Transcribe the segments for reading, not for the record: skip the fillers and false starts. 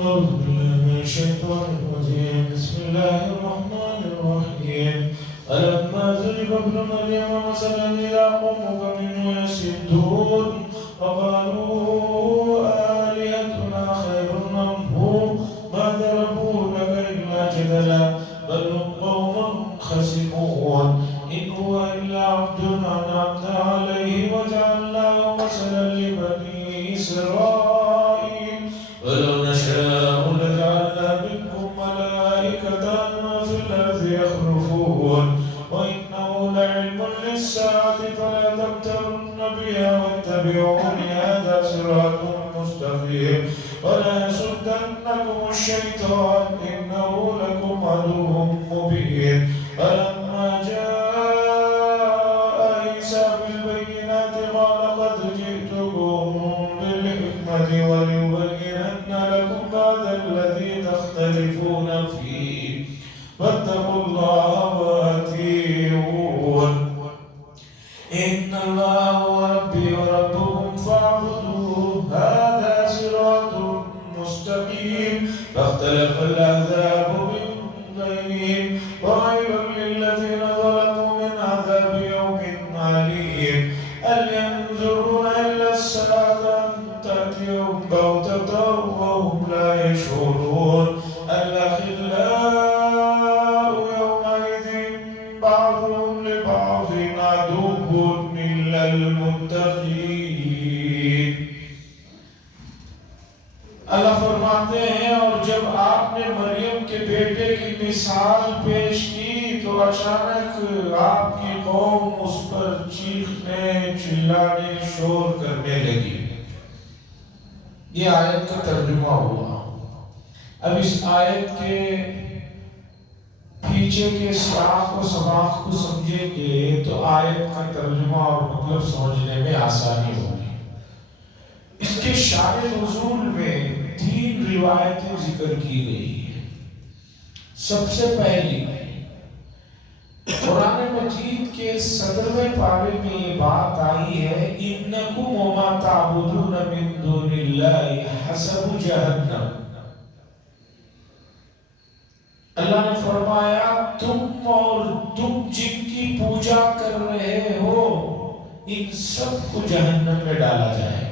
أعوذ بالله من الشيطان الرجيم. بسم الله الرحمن الرحيم. فلما ضرب ابن مريم مثلا إذا قومك منه يصدون وقالوا آلهتنا خير أم هو ما ضربوه لك إلا جدلا بل هم قوم خصمون إن هو إلا عبد أنعمنا عليه وجعلناه مثلا لبني إسرائيل ولو نشاء لجعلنا منكم ملائكة في الأرض يخلفون وإنه لعلم للساعة فلا تمترن بها واتبعوني هذا صراط مستقيم ولا يصدنكم الشيطان إنه لكم عدو مبين. فلما جاء عيسى بالبينات قال قد جئتكم بالحكمة ولأبين لكم بعد الذي تختلفون فيه فاتقوا الله وأطيعون إن الله هو ربي وربكم فاعبدوه هذا صراط مستقيم. فاختلف الأحزاب من بينهم وويل للذين ظلموا من عذاب يوم عليم. هل ينظرون إلا الساعة أن تأتيهم بغتة وهم لا يشعرون. الأخلاء يومئذ بعضهم لبعض عدو إلا المتقين. اللہ فرماتے ہیں اور جب آپ نے مریم کے بیٹے کی مثال پیش کی تو اچانک آپ کی قوم اس پر چیخنے چلانے شور کرنے لگی. یہ آیت کا ترجمہ ہوا. اب اس آیت کے پیچھے کے سیاق و سباق کو سمجھیں گے تو آیت کا ترجمہ اور مطلب سمجھنے میں آسانی ہوگی. اس کے شان نزول میں 3 روایتیں ذکر کی گئی ہیں. سب سے پہلی قرآن مجید کے 17ویں پارے میں یہ بات آئی ہے انکم وما تعبدون من دون اللہ حسب جہنم. اللہ نے فرمایا تم اور تم جن کی پوجا کر رہے ہو ان سب کو جہنم میں ڈالا جائے گا.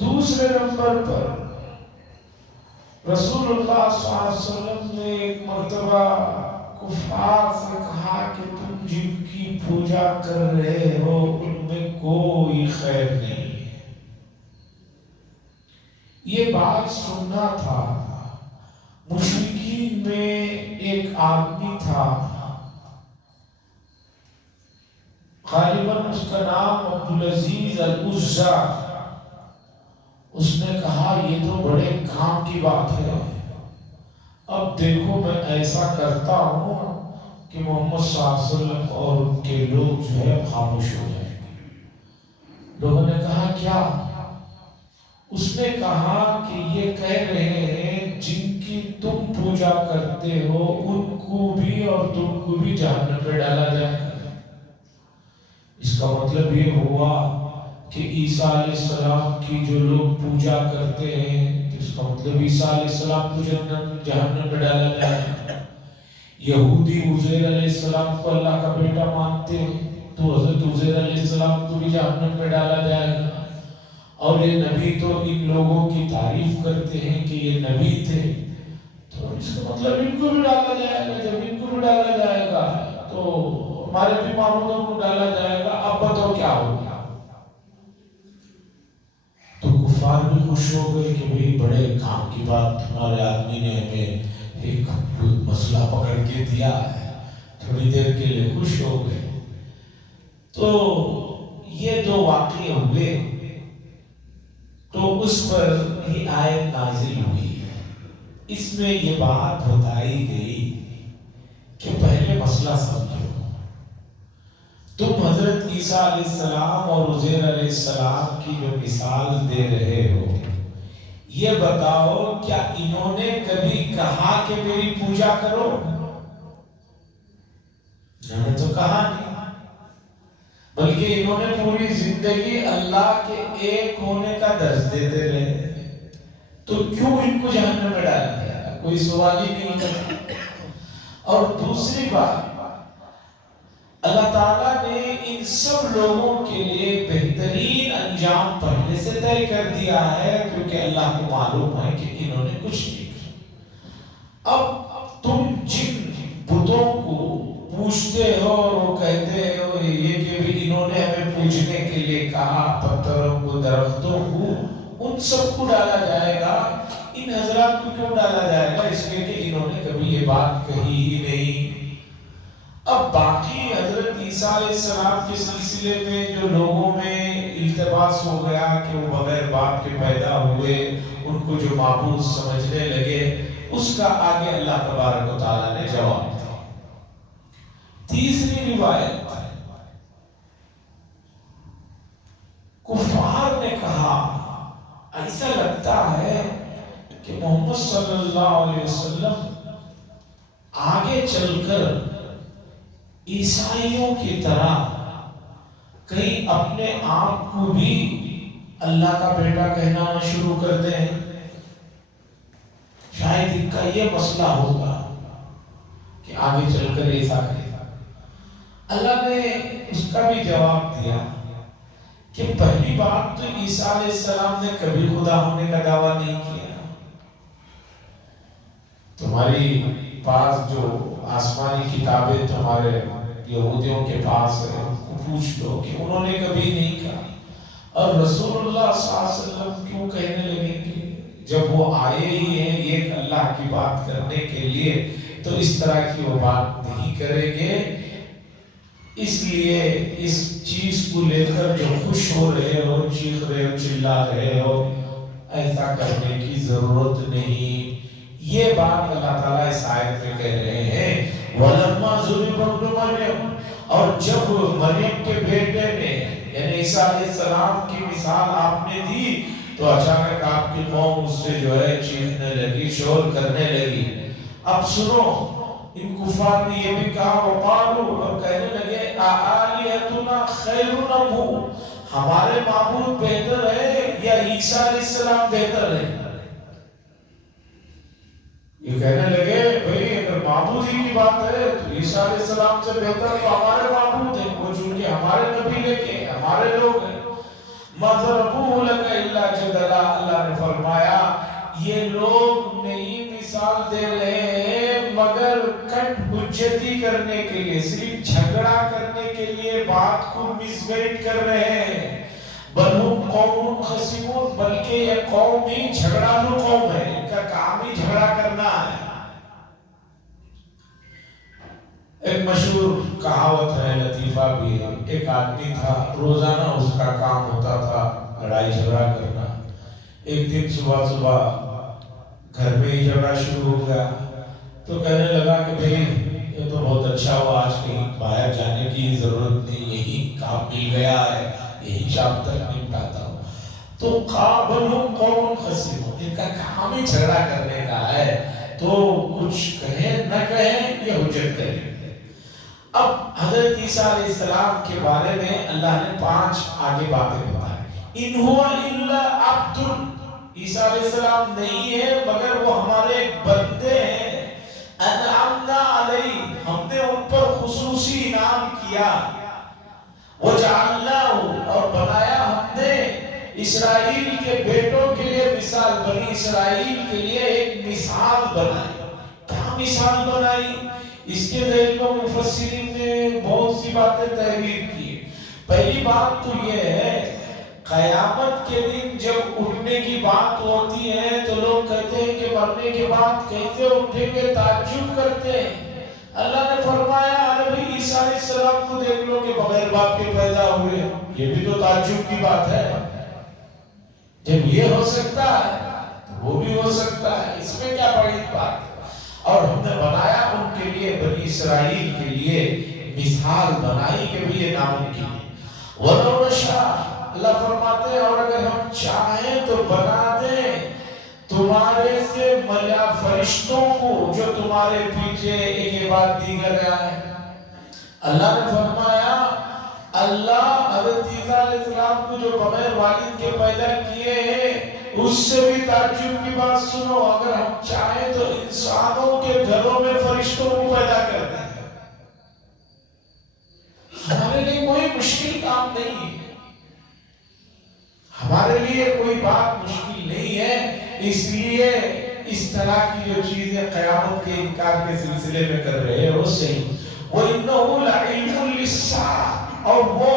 دوسرے نمبر پر رسول اللہ صلی اللہ علیہ وسلم نے ایک مرتبہ کفار سے کہا کہ تم جن کی پوجا کر رہے ہو ان میں کوئی خیر نہیں. یہ بات سننا تھا. مشرکین میں ایک آدمی تھا غالباً اس کا نام عبدالعزیز العزا. اس نے کہا یہ تو بڑے کام کی بات ہے. اب دیکھو میں ایسا کرتا ہوں کہ محمد صلی اللہ علیہ وسلم اور ان کے لوگ جو ہے خاموش ہو جائیں گے. لوگوں نے کہا کیا؟ اس نے کہا کہ یہ کہہ رہے ہیں جن کی تم پوجا کرتے ہو ان کو بھی اور تم کو بھی جہنم میں ڈالا جائے گا. اس کا مطلب یہ ہوا کہ عیسیٰ علیہ السلام کی جو لوگ پوجا کرتے ہیں اس کا مطلب عیسیٰ علیہ السلام کو جہنم میں ڈالا جائے گا. یہودی عزیر علیہ السلام کو اللہ کا بیٹا مانتے ہیں تو حضرت عزیر علیہ السلام کو بھی جہنم میں ڈالا جائے گا. اور یہ نبی تو ان لوگوں کی تعریف کرتے ہیں کہ یہ نبی تھے تو اس کا مطلب ان کو بھی ڈالا جائے گا. جب ان کو بھی ڈالا جائے گا تو ہمارے بھی معمولوں کو ڈالا جائے گا. اب بتاؤ کیا ہوگا؟ تو کفار بھی خوش ہو گئے کہ بھئی بڑے کام کی بات ہمارے آدمی نے ہمیں ایک مسئلہ پکڑ کے دیا ہے. تھوڑی دیر کے لیے خوش ہو گئے. تو یہ 2 واقعے ہوئے تو اس پر ہی آیت نازل ہوئی. اس میں یہ بات بتائی گئی کہ پہلے مسئلہ سمجھو. تم حضرت عیسیٰ علیہ السلام اور عزیر علیہ السلام کی جو مثال دے رہے ہو یہ بتاؤ کیا انہوں نے کبھی کہا کہ میری پوجا کرو؟ انہوں نے تو کہا نہیں. بلکہ بلکہ انہوں نے پوری زندگی اللہ کے ایک ہونے کا درس دیتے رہے، تو کیوں ان کو جہنم میں ڈالا گیا؟ کوئی سوال ہی نہیں کرتا۔ اور دوسری بات، اللہ تعالیٰ نے ان سب لوگوں کے لیے بہترین انجام پہلے سے طے کر دیا ہے، کیونکہ اللہ کو معلوم ہے کہ انہوں نے کچھ نہیں کیا۔ اب تم جن بتوں کو پوچھتے ہو اور وہ کہتے ہو یہ کہ بھی انہوں نے ہمیں پوچھنے کے لیے کہا، پتھروں کو، درختوں کو، ان سب کو ڈالا جائے گا، ان حضرات کو کیوں ڈالا جائے گا؟ اس لیے کہ انہوں نے کبھی یہ بات کہی ہی نہیں۔ اب باقی حضرت عیسیٰ علیہ السلام کے سلسلے میں جو لوگوں میں التباس ہو گیا کہ وہ بغیر باپ کے پیدا ہوئے، ان کو جو معبود سمجھنے لگے، اس کا آگے اللہ تبارک و تعالیٰ نے جواب دیا۔ تیسری روایت، کفار نے کہا، ایسا لگتا ہے کہ محمد صلی اللہ علیہ وسلم آگے چل کر عیسائیوں کی طرح کہیں اپنے آپ کو بھی اللہ کا بیٹا کہنا شروع کر دیں، شاید ان کا یہ مسئلہ ہوگا کہ آگے چل کر ایسا کہے۔ اللہ نے اس کا بھی جواب دیا کہ پہلی بات تو عیسیٰ علیہ السلام نے کبھی خدا ہونے کا دعویٰ نہیں کیا۔ تمہاری پاس جو آسمانی کتابیں تمہارے یہودیوں کے پاس ہے، ان کو پوچھ لو کہ انہوں نے کبھی نہیں کہا۔ اور رسول اللہ صلی اللہ علیہ وسلم کیوں کہنے لگیں گے جب وہ آئے ہی ہیں ایک اللہ کی بات کرنے کے لیے، تو اس طرح کی وہ بات نہیں کریں گے۔ اس لیے اس چیز کو لے کر جو خوش ہو رہے ہو، چیخ رہے ہو، چلا رہے ہو، ایسا کرنے کی ضرورت نہیں۔ یہ بات اللہ تعالیٰ اس آیت میں کہہ رہے ہیں۔ وَلَمَّا ضُرِبَ ابْنُ مَرْيَمَ، اور جب مریم کے بیٹے نے یعنی عیسیٰ علیہ السلام کی مثال آپ نے دی، تو اچانک آپ کی قوم اس سے جو ہے چیخنے لگی، شور کرنے لگی۔ اب سنو، ان کفار نے یہ بھی کہا، وقالوا، اور کہنے لگے، آلہتنا خیر ام ہو، ہمارے معبود بہتر ہے یا عیسیٰ علیہ السلام بہتر ہے؟ یہ کہنے لگے بھئی اگر معبود ہی کی بات ہے تو عیسیٰ علیہ السلام سے بہتر تو ہمارے معبود ہیں، وہ چونکہ ہمارے قبیلے کے ہمارے لوگ ہیں۔ مَضَرَبُوهُ لَكَ إِلَّا جَدَلًا، اللہ نے فرمایا یہ لوگ نئی مثال دے رہے ہیں مگر کٹ حجتی کرنے کے لیے، صرف جھگڑا کرنے کے لیے بات کو مس گائیڈ کر رہے ہیں۔ بل ہم قوم خصمون، بلکہ یہ قوم ہی جھگڑالو قوم ہے، ان کا کام ہی جھگڑا کرنا ہے۔ ایک مشہور کہاوت ہے، لطیفہ بھی ہے، ایک آدمی تھا، روزانہ اس کا کام ہوتا تھا لڑائی جھگڑا کرنا۔ ایک دن صبح صبح گھر میں ہی جھگڑا شروع ہو گیا، تو کہنے لگا کہ بھئی یہ تو بہت اچھا ہوا، آج کہیں باہر جانے کی ضرورت نہیں، یہی کام مل گیا ہے، یہی شام تک نمٹاتا ہوں۔ تو قابلہم قوم خصمون، ان کا کام ہی جھگڑا کرنے کا ہے، تو کچھ کہیں نہ کہیں یہ حجت کریں۔ اب حضرت عیسیٰ علیہ السلام کے بارے میں اللہ نے 5 آگے باتیں بتائیں۔ ان هو الا عبد، عیسیٰ علیہ السلام نہیں ہے مگر وہ ہمارے ایک بندے ہیں۔ انعمنا علیہ، ہم نے ان پر خصوصی انعام کیا۔ وجعلناہ، اور بنایا ہم نے اسرائیل کے بیٹوں کے لیے مثال، بنی اسرائیل کے لیے ایک مثال بنائی۔ کیا مثال بنائی؟ اس کے ذیل میں مفسرین نے بہت سی باتیں تحریر کی۔ پہلی بات تو یہ ہے، قیامت کے دن جب اٹھنے کی بات ہوتی ہے تو لوگ کہتے ہیں کہ مرنے کے بعد کیسے اٹھیں گے، تعجب کرتے ہیں۔ اللہ نے فرمایا ارے عیسیٰ علیہ السلام کو دیکھ لو کہ بغیر باپ کے پیدا ہوئے، یہ بھی تو تعجب کی بات ہے۔ جب یہ ہو سکتا ہے تو وہ بھی ہو سکتا ہے، اس میں کیا بڑی بات ہے؟ اور ہم نے بنایا ان کے لیے، بنی اسرائیل کے لیے مثال بنائی کہ بھی یہ ناممکن ہے۔ وَلَوْ نَشَاءُ، اللہ فرماتے ہیں اور اگر ہم چاہیں تو بنا دیں تمہارے سے ملا فرشتوں کو جو تمہارے پیچھے ایک بعد دیگر آئے۔ اللہ نے فرمایا اللہ حضرت عیسیٰ علیہ السلام کو جو بغیر والد کے پیدا کیے ہیں، اس سے بھی تعجب کی بات سنو، اگر ہم چاہیں تو انسانوں کے گھروں میں فرشتوں کو پیدا کر دیں، ہمارے لیے کوئی مشکل کام نہیں ہے، ہمارے لیے کوئی بات مشکل نہیں ہے، اس لیے اس طرح کی جو چیزیں قیامت کے انکار کے سلسلے میں کر رہے ہیں وہ صحیح۔ وَإِنَّهُ لَعِلْمٌ لِلسَّاعَةِ، اور وہ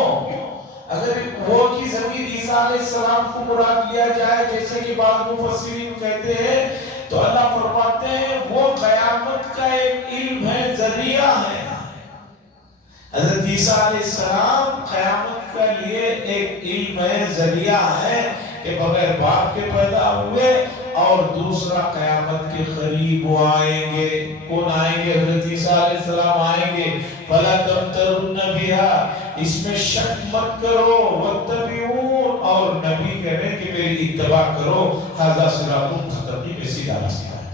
اگر وہ کی ضمیر عیسیٰ علیہ السلام کو مراد لیا جائے جیسے کہ بعض مفسرین کہتے ہیں، تو اللہ فرماتے ہیں وہ قیامت کا ایک علم ہے، ذریعہ ہے۔ حضرت عیسیٰ علیہ السلام قیامت کے لیے ایک علم ہے، ذریعہ ہے کہ بغیر باپ کے پیدا ہوئے، اور دوسرا قیامت کے قریب وہ آئیں گے۔ کون آئیں گے؟ حضرت عیسیٰ علیہ السلام آئیں گے۔ فَلَا تَمْتَرُنَّ بِهَا، اس میں شک مت کرو، وَاتَّبِعُونِ، اور نبی کہنے کہ میری اتباع کرو، هَذَا صِرَاطٌ مُسْتَقِیمٌ، میں سیدھا راستہ ہے۔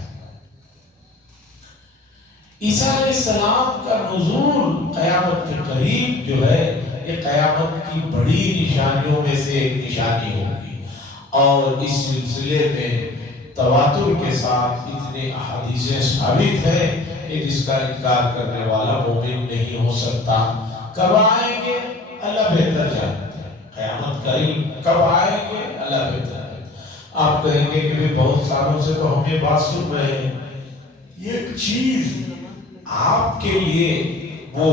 عیسیٰ علیہ السلام کا نزول قیامت کے قریب جو ہے، یہ قیامت کی بڑی نشانیوں میں سے ایک نشانی ہوگی، اور اس سلسلے میں تواتر کے ساتھ اتنے احادیثیں ثابت ہیں کہ جس کا انکار کرنے والا مومن نہیں ہو سکتا۔ کب آئیں گے؟ اللہ بہتر جانتا ہے۔ قیامت قریب کب آئیں گے؟ اللہ بہتر جانتا ہے۔ آپ کہیں گے کہ بہت سالوں سے تو ہم یہ بات سن رہے ہیں، یہ چیز آپ کے لیے وہ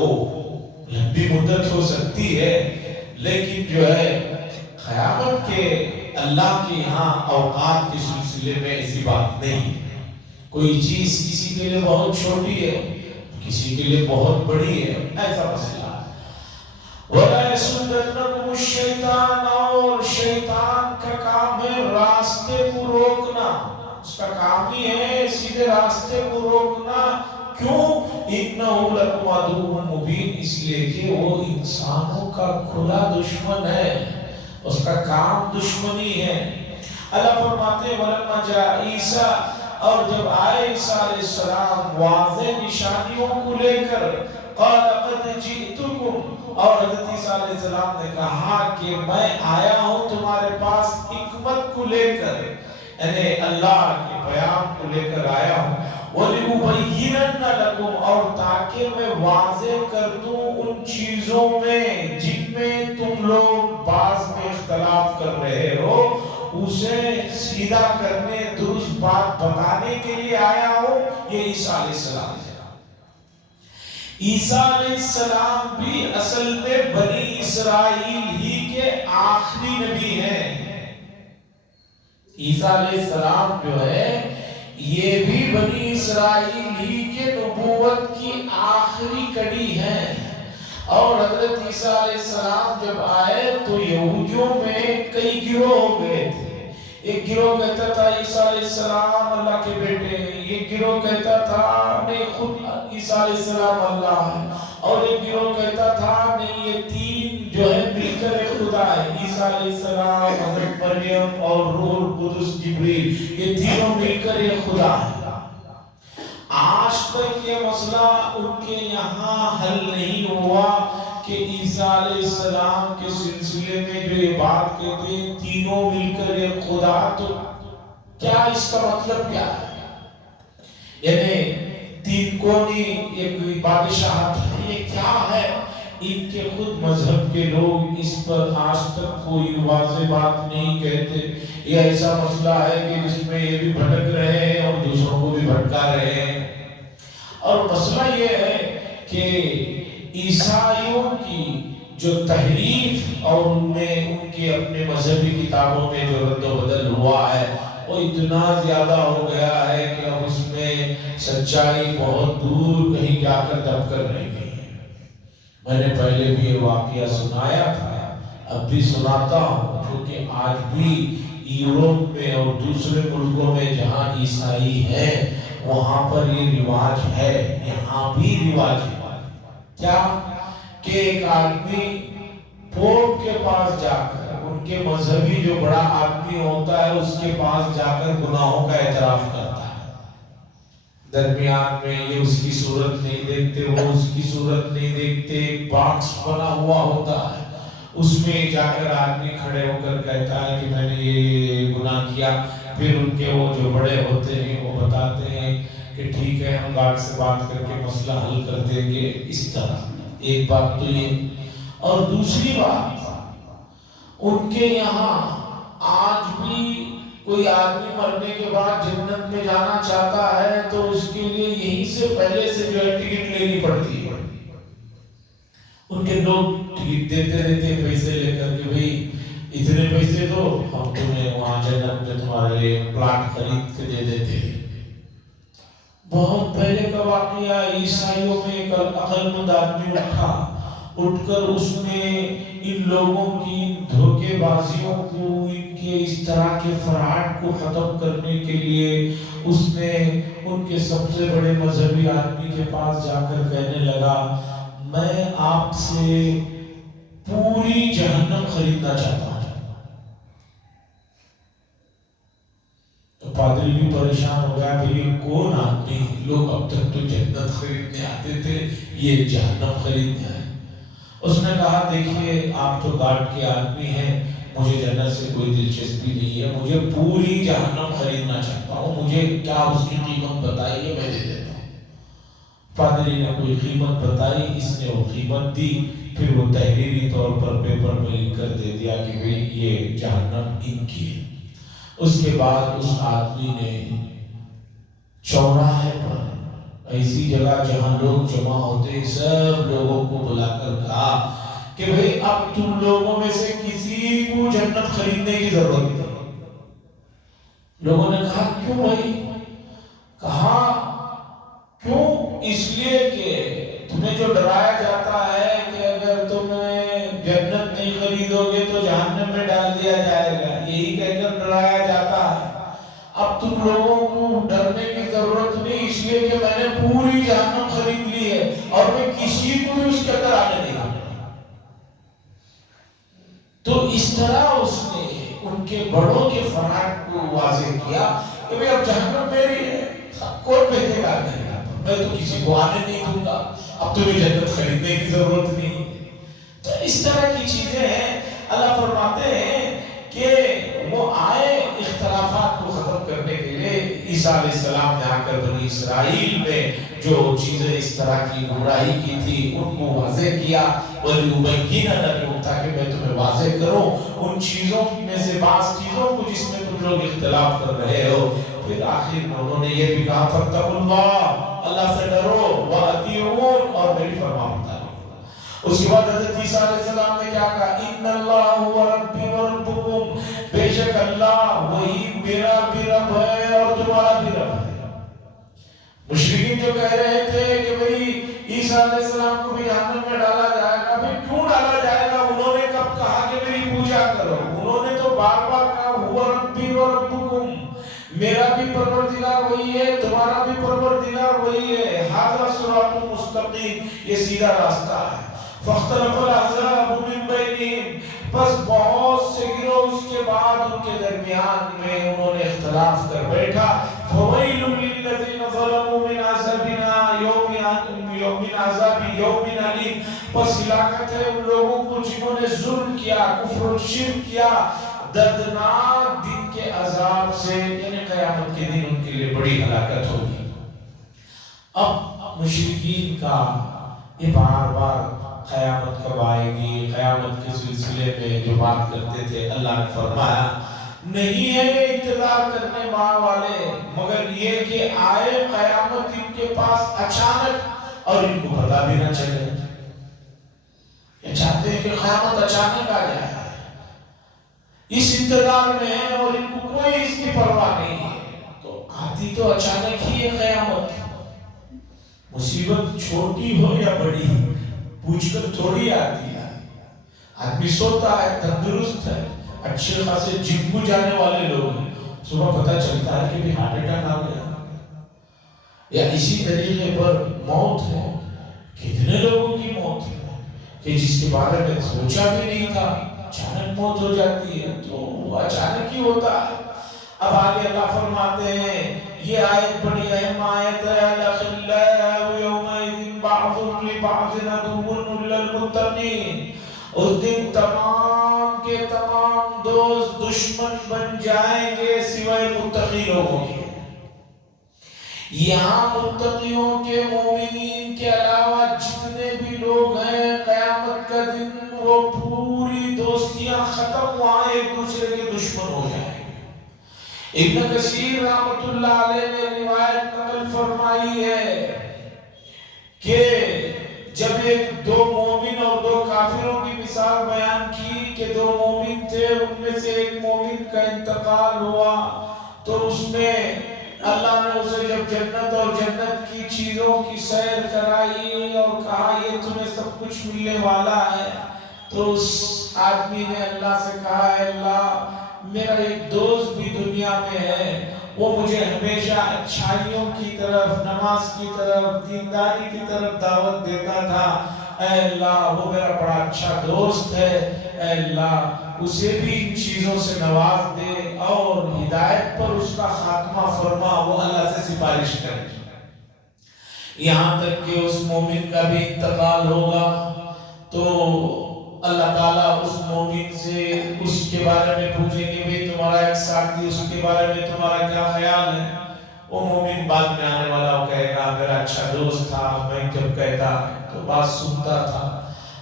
لمبی مدت ہو سکتی ہے، لیکن جو ہے قیامت کے اللہ کے یہاں اوقات کے سلسلے میں ایسی بات نہیں ہے۔ کوئی چیز کسی کے لیے بہت چھوٹی ہے، کسی کے لیے بہت بڑی ہے، ایسا مسئلہ ہے۔ وَلَا يَسُدَّنَّكُمُ الشَّيْطَانُ، اور شیطان کا کام ہے راستے کو روکنا، اس کا کام ہی ہے سیدھے راستے کو روکنا۔ کیوں؟ إِنَّهُ لَكُمْ عَدُوٌّ مُبِينٌ، اس لیے کہ وہ انسانوں کا کھلا دشمن ہے، اس کا کام دشمنی ہے۔ اللہ فرماتے ہیں وَلَمَّا جَاءَ عِیسیٰ، اور جب آئے عیسیٰ علیہ السلام واضح نشانیوں کو لے کر، قَالَ قَدْ جِئْتُكُمْ، اور حضرت عیسیٰ علیہ السلام نے کہا کہ میں آیا ہوں تمہارے پاس حکمت کو لے کر، یعنی اللہ کے پیام کو لے کر آیا ہوں، وَلِأُبَيِّنَنَّ لَكُمْ، اور تاکہ میں واضح کر دوں ان چیزوں میں جن میں تم لوگ بعض میں اختلاف کر رہے ہو، اسے سیدھا کرنے، درست بات بتانے کے لیے آیا ہوں۔ یہ عیسیٰ علیہ السلام ہے۔ عیسیٰ علیہ السلام بھی اصل میں بنی اسرائیل ہی کے آخری نبی ہیں۔ عیسیٰ علیہ السلام جو ہے یہ بھی بنی اسرائیل ہی کے نبوت کی آخری کڑی ہے، اور حضرت عیسیٰ علیہ السلام جب آئے تو یہودیوں میں کئی گروہ ہو گئے تھے۔ ایک گروہ کہتا تھا عیسیٰ علیہ السلام اللہ کے بیٹے ہیں، ایک گروہ کہتا تھا نہیں خود عیسیٰ علیہ السلام اللہ ہے، اور ایک گروہ کہتا تھا نہیں یہ تین جو ہے مل کر ایک خدا ہے، عیسیٰ علیہ السلام، حضرت مریم اور روح القدس جبریل، یہ تینوں مل کر ایک خدا ہے۔ آج تک یہ مسئلہ ان کے یہاں حل نہیں ہوا کہ عیسیٰ علیہ السلام کے سلسلے میں جو یہ بات کہتے ہیں تینوں مل کر ایک خدا، تو کیا اس کا مطلب کیا ہے؟ یعنی تین کونی ایک بادشاہت ہے، یہ کیا ہے؟ ان کے خود مذہب کے لوگ اس پر آج تک کوئی واضح بات نہیں کہتے۔ یہ ایسا مسئلہ ہے کہ جس میں یہ بھی بھٹک رہے ہیں اور دوسروں کو بھی بھٹکا رہے ہیں، اور مسئلہ یہ ہے کہ عیسائیوں کی جو تحریف اور ان میں ان کے اپنے مذہبی کتابوں میں جو رد و بدل ہوا ہے وہ اتنا زیادہ ہو گیا ہے کہ اب اس میں سچائی بہت دور کہیں جا کر دب کر رہ گئی ہے۔ میں نے پہلے بھی یہ واقعہ سنایا تھا، اب بھی سناتا ہوں، کیونکہ آج بھی یورپ میں اور دوسرے ملکوں میں جہاں عیسائی ہیں وہاں پر یہ رواج ہے، یہاں بھی رواج ہے۔ کیا کہ ایک آدمی پوپ کے پاس جا کر، ان کے مذہبی جو بڑا آدمی ہوتا ہے اس کے پاس جا کر گناہوں کا اعتراف کرتا ہے۔ درمیان میں یہ اس کی صورت نہیں دیکھتے، وہ اس کی صورت نہیں دیکھتے، ایک باکس بنا ہوا ہوتا ہے، اس میں جا کر آدمی کھڑے ہو کر کہتا ہے کہ میں نے یہ گناہ کیا، پھر ان کے وہ جو بڑے ہوتے ہیں وہ بتاتے ہیں کہ ٹھیک ہے ہم گارڈ سے بات کر کے مسئلہ حل کر دیں گے، اس طرح۔ ایک بات تو یہ، اور دوسری بات ان کے یہاں آج بھی کوئی آدمی مرنے کے بعد جنت میں جانا چاہتا ہے تو اس کے لیے یہیں سے پہلے سے جو ہے ٹکٹ لینی پڑتی ہے۔ ان کے لوگ ٹکٹ دیتے رہتے ہیں پیسے لے کر کے بھئی اتنے پیسے دو، ہم تمہیں وہاں جنت میں تمہارے لیے پلاٹ خرید کے دے دیتے ہیں۔ بہت پہلے کا واقعہ، عیسائیوں میں ایک عقل مند آدمی اٹھ کر اس نے ان لوگوں کی دھوکے بازیوں کو، ان کے اس طرح کے فراڈ کو ختم کرنے کے لیے اس نے ان کے سب سے بڑے مذہبی آدمی کے پاس جا کر کہنے لگا میں آپ سے پوری جہنم خریدنا چاہتا ہوں۔ تو پادری بھی پریشان ہو گیا، بھئی یہ کون آدمی، لوگ اب تک تو جنت خریدنے آتے تھے، یہ جہنم خریدنے آئے۔ اس نے کہا دیکھیے آپ تو گارڈ کے آدمی ہیں، مجھے جنت سے کوئی دلچسپی نہیں ہے، مجھے پوری جہنم خریدنا چاہتا ہوں، مجھے کیا اس کی قیمت بتائیے میں دے دیتا ہوں۔ پادری نے کوئی قیمت بتائی، اس نے وہ قیمت دی، پھر وہ تحریری طور پر پیپر میں لکھ کر دے دیا کہ بھئی یہ جہنم ان کی ہے۔ اس کے بعد اس آدمی نے چوراہے پر ایسی جگہ جہاں لوگ جمع ہوتے سب لوگوں کو بلا کر کہا کہ بھئی اب تم لوگوں میں سے کسی کو جنت خریدنے کی ضرورت نہیں۔ لوگوں نے کہا کیوں بھائی؟ کہا کیوں؟ اس لیے کہ تمہیں جو ڈرایا جاتا ہے کہ اگر تم جنت نہیں خریدو گے تو جہنم میں ڈال دیا جائے گا، یہی کہہ کر ڈرایا جاتا ہے۔ اب تم لوگوں کو ڈرنے کی ضرورت نہیں، اس لیے کہ میں نے پوری جہنم خرید لی ہے اور میں کسی کو بھی اس کے اندر آنے نہیں دوں۔ تو اس طرح اس نے ان کے بڑوں کے فراڈ کو واضح کیا کہ بھئی اب جہنم میری ہے، کون بہتے گا نہیں، میں تو کسی کو آنے نہیں دوں گا، اب تمہیں جنت خریدنے کی ضرورت نہیں۔ تو اس طرح کی چیزیں ہیں۔ اللہ فرماتے ہیں کہ وہ آئے اختلافات کو ختم کرنے کے لیے۔ عیسیٰ علیہ السلام نے آ کر بنی اسرائیل میں جو چیزیں اس طرح کی گمراہی کی تھی ان کو واضح کیا، وَلِيُبَيِّنَ لَكُمْ، تاکہ میں تمہیں واضح کروں ان چیزوں میں سے بعض چیزوں کو جس میں تم لوگ اختلاف کر رہے ہو۔ پھر آخر میں انہوں نے یہ بھی کہا فَاتَّقُوا اللَّهَ، اللہ سے ڈرو، وَأَطِیعُونِ، اور میری فرمانبرداری۔ اس کے بعد حضرت عیسیٰ علیہ السلام نے کیا کہا؟ اِنَّ اللَّهُ وَرَبِّي وَرَبُّكُمْ، بے شک اللہ وہی میرا بھی رب ہے اور تمہارا بھی رب ہے۔ مشرکین جو کہہ رہے تھے کہ بھئی عیسیٰ علیہ السلام کو بھی جہنم میں ڈالا جائے گا، بھئی کیوں ڈالا جائے گا؟ انہوں نے کب کہا کہ میری پوجا کرو؟ انہوں نے تو بار بار کہا هُوَ رَبِّي وَرَبُّكُمْ، میرا بھی پروردگار وہی ہے، تمہارا بھی پروردگار وہی ہے، هَذَا صِرَاطٌ مُسْتَقِيمٌ، یہ سیدھا راستہ ہے۔ فَاخْتَلَفَ الْأَحْزَابُ مِنْ بَيْنِهِمْ، بس بہت سے گروہ اس کے بعد ان کے درمیان میں انہوں نے اختلاف کر بیٹھا۔ فَوَيْلٌ لِلَّذِينَ ظَلَمُوا مِنْ عَذَابِ يَوْمٍ أَلِيمٍ، بس ہلاکت ہے ان لوگوں کو جنہوں نے ظلم کیا، کفر و شرک کیا، دردناک دن کے عذاب سے، یعنی قیامت کے دن ان کے لیے بڑی ہلاکت ہوگی۔ اب مشرکین کا یہ بار بار قیامت کب آئے گی، قیامت کے سلسلے میں جو بات کرتے تھے، اللہ نے فرمایا نہیں ہے یہ انتظار کرنے والے مگر یہ کہ آئے قیامت ان کے پاس اچانک اور ان کو پتہ بھی نہ چلے۔ یہ چاہتے ہیں کہ قیامت اچانک آ جائے، اس انتظار میں ہے اور ان کو کوئی اس کی پرواہ نہیں ہے۔ تو آتی تو اچانک ہی ہے قیامت، مصیبت چھوٹی ہو یا بڑی پوچھ کر تھوڑی آتی ہے۔ آدمی سوتا ہے، تندرست ہے، اچھے خاصے جم کو جانے والے لوگ ہیں، صبح پتہ چلتا ہے کہ بھی ہارٹ اٹیک آ گیا، یا اسی طریقے پر موت ہے۔ کتنے لوگوں کی موت ہے کہ جس کے بارے میں سوچا بھی نہیں تھا، اچانک موت ہو جاتی ہے، تو وہ اچانک ہی ہوتا ہے۔ اب آگے اللہ فرماتے ہیں، یہ آیت بڑی اہم آیت ہے، الْأَخِلَّاءُ يَوْمَئِذٍ بَعْضُهُمْ لِبَعْضٍ عَدُوٌّ إِلَّا الْمُتَّقِينَ، اس دن تمام کے تمام دوست دشمن بن جائیں گے سوائے متقی لوگوں کے۔ یہاں متقیوں کے مومنین کے علاوہ جتنے بھی لوگ ہیں قیامت کا دن وہ پوری دوستیاں ختم، وہاں ایک دوسرے کے دشمن ہو جائیں گے۔ ابن کثیر رحمۃ اللہ علیہ نے روایت نقل فرمائی ہے کہ جب ایک دو مومن اور دو کافروں کی مثال بیان کی کہ دو مومن تھے، ان میں سے ایک مومن کا انتقال ہوا تو اس میں اللہ نے اسے جب جنت اور جنت کی چیزوں کی سیر کرائی اور کہا یہ تمہیں سب کچھ ملنے والا ہے، تو اس آدمی نے اللہ سے کہا اے اللہ میرا ایک دوست بھی دنیا میں ہے، وہ مجھے ہمیشہ اچھائیوں کی طرف، نماز کی طرف، دینداری کی طرف دعوت دیتا تھا، اے اللہ وہ میرا بڑا اچھا دوست ہے، اے اللہ اسے بھی ان چیزوں سے نواز دے اور ہدایت پر اس کا خاتمہ فرما، وہ اللہ سے سفارش کرے۔ یہاں تک کہ اس مومن کا بھی انتقال ہوگا تو اللہ تعالیٰ اس مومن سے اس کے بارے میں پوچھیں گے بھئی تمہارا ایک ساتھی اس کے بارے میں تمہارا کیا خیال ہے؟ وہ مومن بعد میں آنے والا وہ کہے گا میرا اچھا دوست تھا، میں جب کہتا تو بات سنتا تھا،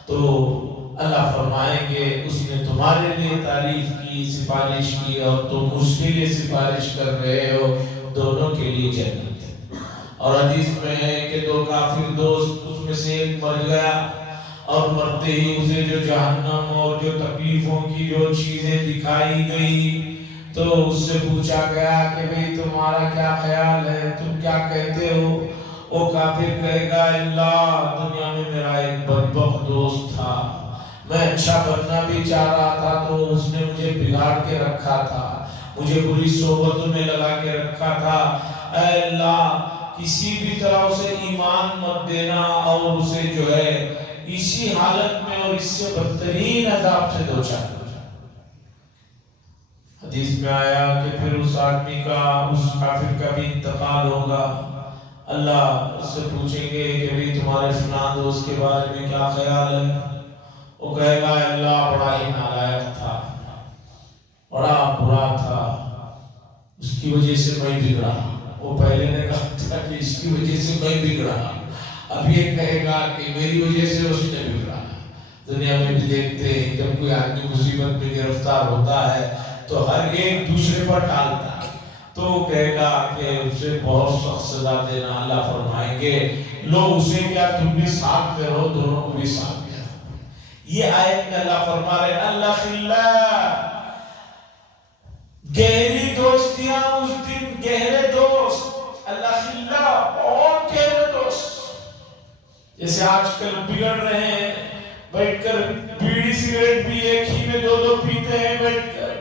تو اللہ فرمائیں گے اس نے تمہارے لیے تعریف کی، سفارش کی، اور تم اس کے لیے سفارش کر رہے ہو، دونوں کے لیے جنت۔ اور حدیث میں ہے کہ دو کافر دوست، اس میں سے ایک مر گیا اور مرتے ہی اسے جو جہنم اور جو تکلیفوں کی جو چیزیں دکھائی گئی تو اس سے پوچھا گیا کہ بھئی تمہارا کیا خیال ہے، تم کیا کہتے ہو؟ وہ کافر کہے گا اللہ دنیا میں میرا ایک بدبخت دوست تھا، میں اچھا بننا بھی چاہ رہا تھا تو اس نے مجھے بگاڑ کے رکھا تھا، مجھے بری صحبتوں میں لگا کے رکھا تھا، اے اللہ کسی بھی طرح اسے ایمان مت دینا اور اسے جو ہے اسی حالت میں اور اس سے بدترین عذاب سے دوچار کر۔ حدیث میں آیا کہ پھر اس آدمی کا، اس کافر کا بھی انتقال ہوگا، اللہ اس سے پوچھیں گے کہ بھی تمہارے فلاں دوست کے بارے میں کیا خیال ہے؟ وہ کہے گا اللہ بڑا ہی نالائق تھا، بڑا برا تھا، اس کی وجہ سے میں بگڑا۔ وہ پہلے نے کہا تھا کہ اس کی وجہ سے میں بگڑا، اب یہ کہے گا کہ میری وجہ سے اس نے بگڑا۔ دنیا میں بھی دیکھتے ہیں جب کوئی آدمی مصیبت میں گرفتار ہوتا ہے تو ہر ایک دوسرے پر ٹالتا ہے، تو کہے گا کہ اسے بہت سخت سزا دینا۔ اللہ فرمائیں گے لو اسے کیا تم بھی ساتھ میں رہو، دونوں کو بھی ساتھ میں رہو۔ یہ آیت میں اللہ فرما رہے اللہ خلا گہری دوستیاں اس دن، گہرے دوست، اللہ خلا بہت گہرے دوست، جیسے آج کل بگڑ رہے ہیں بیٹھ کر بیڑی سگریٹ بھی ایک ہی میں دو دو پیتے ہیں بیٹھ کر،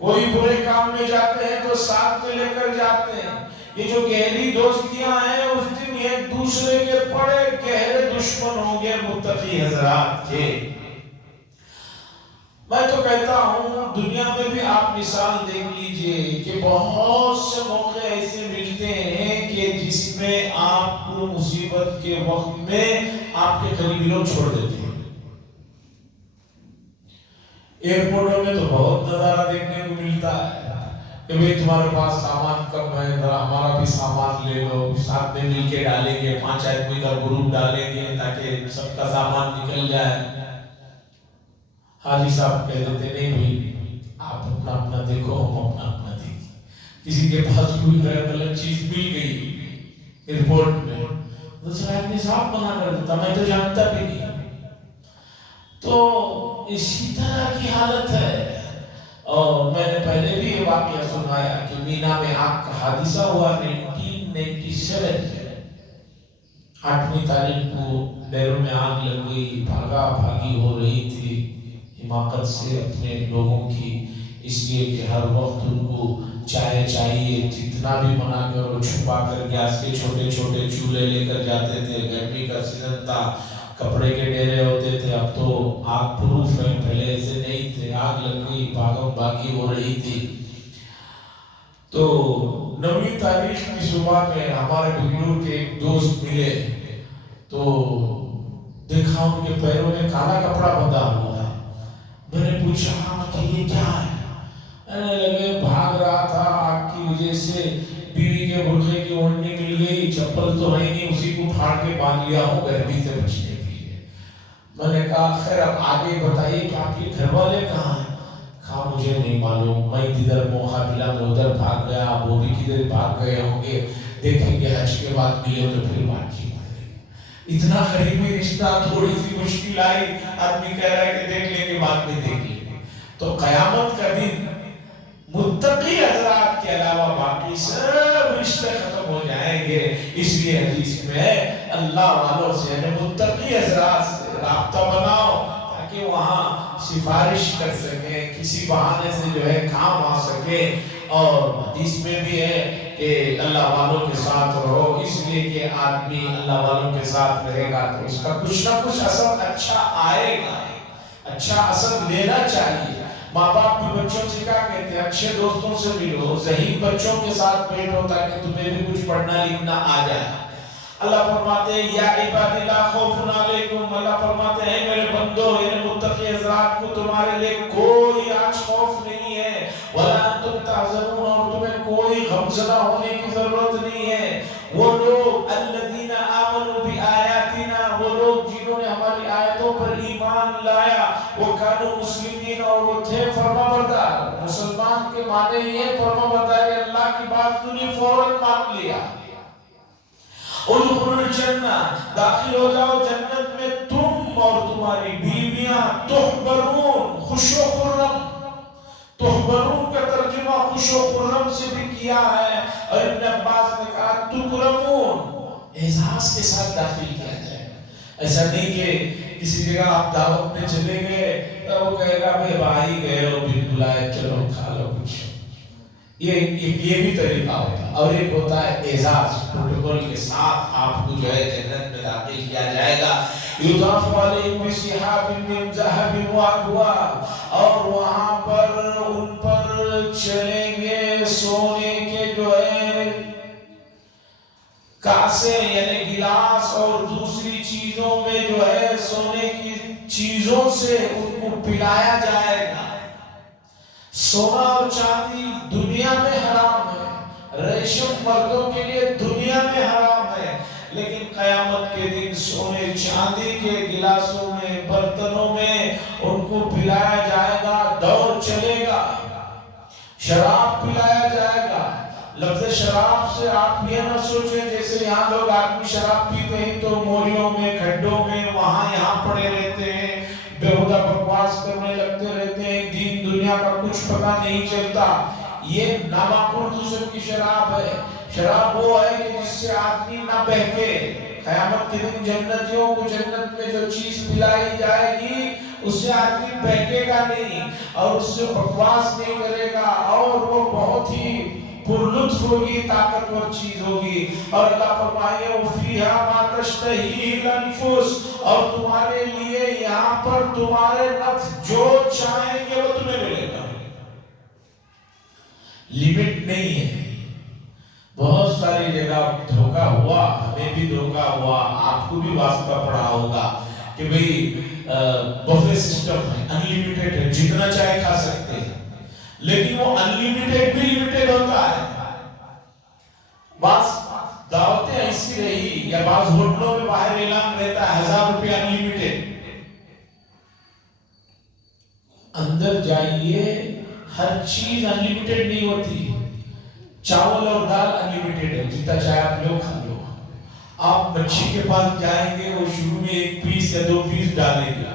کوئی برے کام میں جاتے ہیں تو ساتھ میں لے کر جاتے ہیں۔ یہ جو گہری دوستیاں ہیں اس دن ایک دوسرے کے بڑے گہرے دشمن ہوں گے متقی حضرات کے۔ میں تو کہتا ہوں دنیا میں بھی آپ مثال دیکھ لیجئے کہ بہت سے موقع ایسے ملتے ہیں کہ جس میں آپ کو مصیبت کے وقت میں آپ کے قریبی لوگ چھوڑ دیتے ہیں۔ ایئرپورٹوں میں تو بہت نظارہ دیکھنے کو ملتا ہے کہ بھئی تمہارے پاس سامان کم ہے، ذرا ہمارا بھی سامان لے لو، ساتھ میں مل کے ڈالیں گے، 5 آدمی کا گروپ ڈالیں گے تاکہ سب کا سامان نکل جائے۔ حاجی صاحب کہہ دیتے نہیں بھائی آپ اپنا اپنا دیکھو، ہم اپنا اپنا دیکھیں۔ کسی کے پاس کوئی غلط چیز مل گئی ایئرپورٹ میں، دوسرا آدمی صاحب منع کر دیتا میں تو جانتا بھی نہیں۔ تو اسی طرح کی حالت ہے۔ اور میں نے پہلے بھی یہ واقعہ سنایا کہ مینا میں آگ کا حادثہ ہوا 1997، 8ویں تاریخ کو ڈیروں میں آگ لگ گئی، بھاگا بھاگی ہو رہی تھی حماقت سے اپنے لوگوں کی، اس لیے کہ ہر وقت ان کو چائے چاہیے، جتنا بھی بنا کر وہ چھپا کر گیس کے چھوٹے چھوٹے چولہے لے کر جاتے تھے، گرمی کا سیزن تھا، کپڑے کے ڈیرے ہوتے تھے، اب تو آگ پروف ہے، پہلے ایسے نہیں تھے، آگ لگ گئی، بھاگم بھاگی ہو رہی تھی۔ تو 9ویں تاریخ کی صبح میں ہمارے بنگلور کے ایک دوست ملے، تو دیکھا ان کے پیروں میں کالا کپڑا بندھا ہوا ہے. میں نے پوچھا ہاں کہ یہ کیا ہے؟ کہنے لگے بھاگ رہا تھا آگ کی وجہ سے، بیوی کے برقعے کی اوڑھنی مل گئی، چپل تو ہے نہیں، اسی کو پھاڑ کے باندھ لیا ہوں گرمی سے بچنے کے لیے. میں نے کہا خیر اب آگے بتائیے کہ آپ کے گھر والے کہاں ہیں؟ کہا مجھے نہیں معلوم، میں کدھر موقع ملا میں ادھر بھاگ گیا، وہ بھی کدھر بھاگ گئے ہوں گے، دیکھیں گے حج کے بعد ملے تو پھر بات چیت کریں گے. اتنا قریبی رشتہ، تھوڑی سی مشکل آئی، آدمی کہہ رہا ہے کہ دیکھ لیں گے بعد میں دیکھ لیں گے. تو قیامت کا دن متقی حضرات کے علاوہ باقی سب رشتے ختم ہو جائیں گے. اس لیے حدیث میں اللہ والوں سے یعنی متقی حضرات سے رابطہ بناؤ تاکہ وہاں سفارش کر سکیں، کسی بہانے سے جو ہے کام آ سکے. اور حدیث میں بھی ہے کہ اللہ والوں کے ساتھ رہو، اس لیے کہ آدمی اللہ والوں کے ساتھ رہے گا تو اس کا کچھ نہ کچھ اثر اچھا آئے گا، اچھا اثر لینا چاہیے. ماں باپ بھی بچوں سے کیا کہتے ہیں؟ اچھے دوستوں سے ملو، ذہین بچوں کے ساتھ بیٹھو تاکہ تمہیں بھی کچھ پڑھنا لکھنا آ جائے. اللہ فرماتے ہیں یا عبادی لا خوف علیکم، اللہ فرماتے ہیں میرے بندو یعنی متقی حضرات کو تمہارے لیے کوئی آج خوف نہیں ہے، ولا انتم تحزنون، اور تمہیں کوئی غمزدہ ہونے کی ضرورت نہیں ہے. وہ لوگ الذین آمنوا بآیاتنا، وہ لوگ جنہوں نے ہماری آیتوں پر ایمان لایا، وہ کانوا مسلمین، اور وہ تھے فرما بردار. مسلمان کے معنی یہ فرما بردار، اللہ کی بات سنی فوراً مان لیا. ادخلوا الجنہ، داخل ہو جاؤ جنت میں تم اور تمہاری بیویاں، تحبرون، خوش و خرم. تحبرون کا ترجمہ خوش و خرم سے بھی کیا ہے، اور ابن عباس نے کہا تکرمون، اعزاز کے ساتھ داخل کیا جائے گا. ایسا نہیں کہ کسی جگہ آپ دعوت میں چلے گئے تو وہ کہے گا بھائی بھائی گئے ہو بن بلائے چلو کھا لو کچھ. یہ بھی طریقہ ہوتا ہے. اور ایک ہوتا ہے اعزاز، پروٹوکول کے ساتھ آپ کو جو ہے جنت میں داخل کیا جائے گا. یطاف علیہم بصحاف من ذهب واکواب، اور وہاں پر ان پر چلیں گے سونے کے جو ہے کاسے یعنی گلاس، اور دوسری چیزوں میں جو ہے سونے کی چیزوں سے ان کو پلایا جائے گا. سونا اور چاندی دنیا میں حرام ہے، ریشم مردوں کے لیے دنیا میں حرام ہے، لیکن قیامت کے دن سونے چاندی کے گلاسوں میں، برتنوں میں ان کو پلایا جائے گا. دور چلے گا، شراب پلایا جائے گا. لفظ شراب سے آپ یہ نہ سوچیں جیسے یہاں لوگ آدمی شراب پیتے ہیں تو موریوں میں، کھڈوں میں، وہاں یہاں پڑے رہتے ہیں، بےہودہ بکواس کرنے لگتے رہتے ہیں، دین دنیا کا کچھ پتہ نہیں چلتا. یہ نامعقول قسم کی شراب ہے. شراب وہ ہے کہ جس سے آدمی نہ بہکے. قیامت کے دن جنتیوں کو جنت میں جو چیز پلائی جائے گی اس سے آدمی بہکے گا نہیں، اور اس سے بکواس نہیں کرے گا، اور وہ بہت ہی پرلطف ہوگی، طاقتور چیز ہوگی. اور اللہ فرمائے وَفِيهَا مَا تَشْتَهِيهِ الْأَنفُسُ، اور تمہارے لیے یہاں پر تمہارے نفس جو چاہیں گے وہ تمہیں ملے گا. لیمٹ نہیں ہے. بہت ساری جگہ دھوکہ ہوا، ہمیں بھی دھوکہ ہوا، آپ کو بھی واسطہ پڑا ہوگا کہ بھئی بفے سسٹم ہے، انلیمیٹڈ ہے، جتنا چاہے کھا سکتے ہیں. لیکن وہ انلیمیٹڈ بھی لیمیٹڈ ہوتا ہے. بعض دعوتیں ایسی رہی یا بعض ہوٹلوں میں باہر اعلان رہتا ہے 1000 روپے انلیمیٹڈ. اندر جائیے، ہر چیز انلیمیٹڈ نہیں ہوتی. چاول اور دال انلیمیٹڈ ہے، جتنا چاہے آپ لوگ کھا لو. آپ مچھی کے پاس جائیں گے وہ شروع میں 1 پیس یا 2 پیس ڈالیں گے،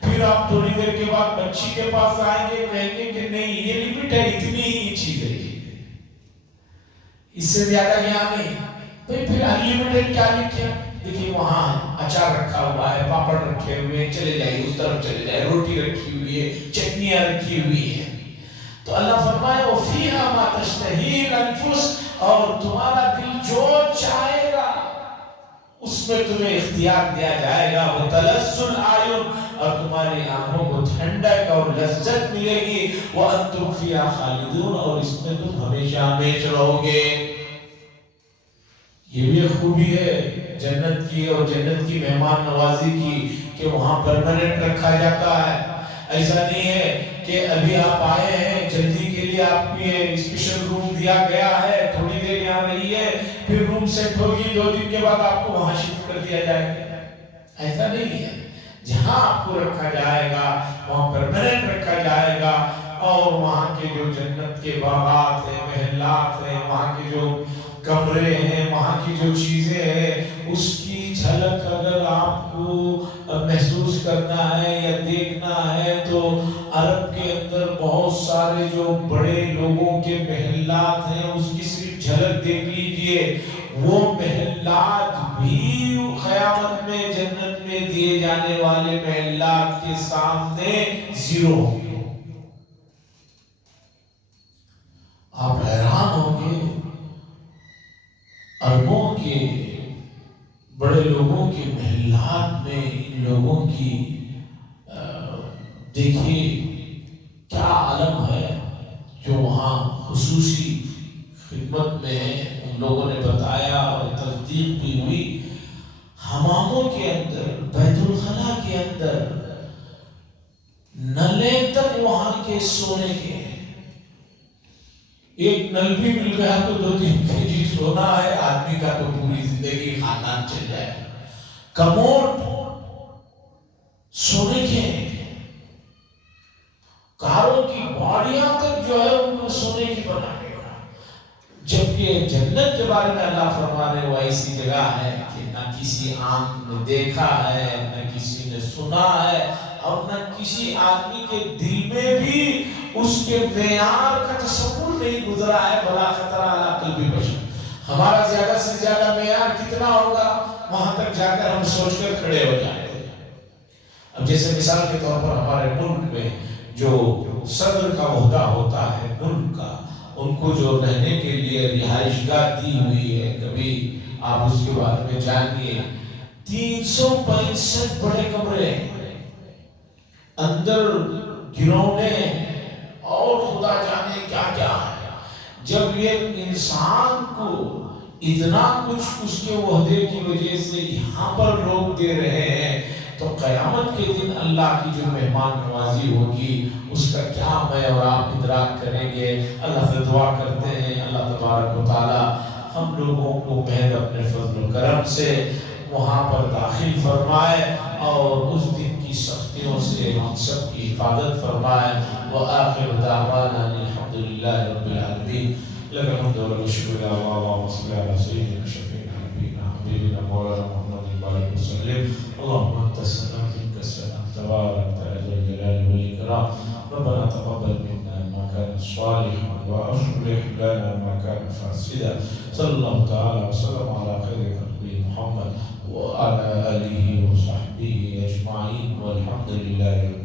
پھر آپ تھوڑی دیر کے بعد مچھی کے پاس آئیں گے کہیں گے کہ نہیں یہ لیمٹ ہے، اتنی ہی چیز ہے، اس سے زیادہ یہاں نہیں. پھر انلیمیٹڈ کیا لکھے؟ دیکھیے وہاں اچار رکھا ہوا ہے، پاپڑ رکھے ہوئے، چلے جائیے اس طرف چلے جائے، روٹی رکھی ہوئی ہے، چٹنیاں رکھی ہوئی ہیں. تو اللہ فرمائے وَفِيهَا مَا تَشْتَهِيهِ الْأَنفُسُ، اور تمہارا دل جو چاہے گا اس میں تمہیں اختیار دیا جائے گا. وَتَلَذُّ الْأَعْيُنُ، اور تمہاری آنکھوں کو ٹھنڈک اور لذت ملے گی. وَأَنْتُمْ فِيهَا خَالِدُونَ، اور اس میں تم ہمیشہ ہمیشہ رہو گے. یہ بھی خوبی ہے جنت کی اور جنت کی مہمان نوازی کی کہ وہاں پرماننٹ رکھا جاتا ہے. ایسا نہیں ہے کہ ابھی آپ آئے ہیں جلدی کے لیے آپ کو یہ اسپیشل روم دیا گیا ہے, تھوڑی دیر یہاں رہیے پھر روم سیٹ ہوگی 2 دن کے بعد آپ کو وہاں شفٹ کر دیا جائے گا. ایسا نہیں ہے. جہاں آپ کو رکھا جائے گا وہاں پرماننٹ رکھا جائے گا, اور وہاں کے جو جنت کے باغات ہیں, محلات ہیں, وہاں کے جو کمرے ہیں, وہاں کی جو چیزیں ہیں, اس کی جھلک اگر آپ کو محسوس کرنا ہے یا دیکھنا ہے تو عرب کے اندر بہت سارے جو بڑے لوگوں کے محلات ہیں اس کی صرف جھلک دیکھ لیجئے. وہ محلات بھی قیامت میں جنت میں دیے جانے والے محلات کے سامنے زیرو ہوں گے. آپ حیران ہوں گے عربوں کے بڑے لوگوں کے محلات میں ان لوگوں کی دیکھیے کیا عالم ہے جو وہاں خصوصی خدمت میں ہے. ان لوگوں نے بتایا اور تصدیق بھی ہوئی, حماموں کے اندر, بیت الخلا کے اندر نلے تک وہاں کے سونے کے ہیں. ایک نل بھی مل گیا تو 2-3 کیجی سونا ہے آدمی کا تو پوری زندگی خاندان چل جائے. کموڈ سونے کے ہیں, کاروں کی باڑیاں تک جو ہے ان کو سونے کی بنا کے. جبکہ جنت کے بارے میں اللہ فرما رہے وہ ایسی جگہ ہے کہ نہ کسی آنکھ نے دیکھا ہے, نہ کسی نے سنا ہے, اور نہ کسی آدمی کے دل میں بھی اس کے معیار کا تصور نہیں گزرا ہے. بلا خطرہ علی قلب بشر. ہمارا زیادہ سے زیادہ معیار کتنا ہوگا وہاں تک جا کر ہم سوچ کر کھڑے ہو جائیں. اب جیسے مثال کے طور پر ہمارے ملک میں جو صدر کا عہدہ ہوتا ہے ملک کا, ان کو جو رہنے کے لیے رہائش گاہ دی ہوئی ہے, کبھی آپ اس کے بارے میں جانیے. 365 بڑے کمرے ہیں, اندر گرونے اور خدا جانے کیا کیا ہے. جب یہ انسان کو اتنا کچھ اس کے عہدے کی وجہ سے یہاں پر لوگ دے رہے ہیں تو قیامت کے دن اللہ کی جو مہمان نوازی ہوگی اس کا کیا میں اور آپ ادراک کریں گے. اللہ سے دعا کرتے ہیں اللہ تبارک و تعالی ہم لوگوں کو محض اپنے فضل و کرم سے وہاں پر داخل فرمائے اور اس دن کی سختیوں سے ہم سب کی حفاظت فرمائے. وآخر دعوانا الحمدللہ رب العالمین. لك الحمد والشكر اللهم صل على سيدنا شفيعنا نبينا حبيبنا مولانا محمد وعلى وسلم. اللهم انت السلام منك السلام تبارك يا ذا الجلال والاكرام. ربنا تقبل منا ما كان صالحا واصلح لنا ما كان فاسدا. صلى الله تعالى وسلم على خير خلقه محمد وعلى اله وصحبه اجمعين والحمد لله.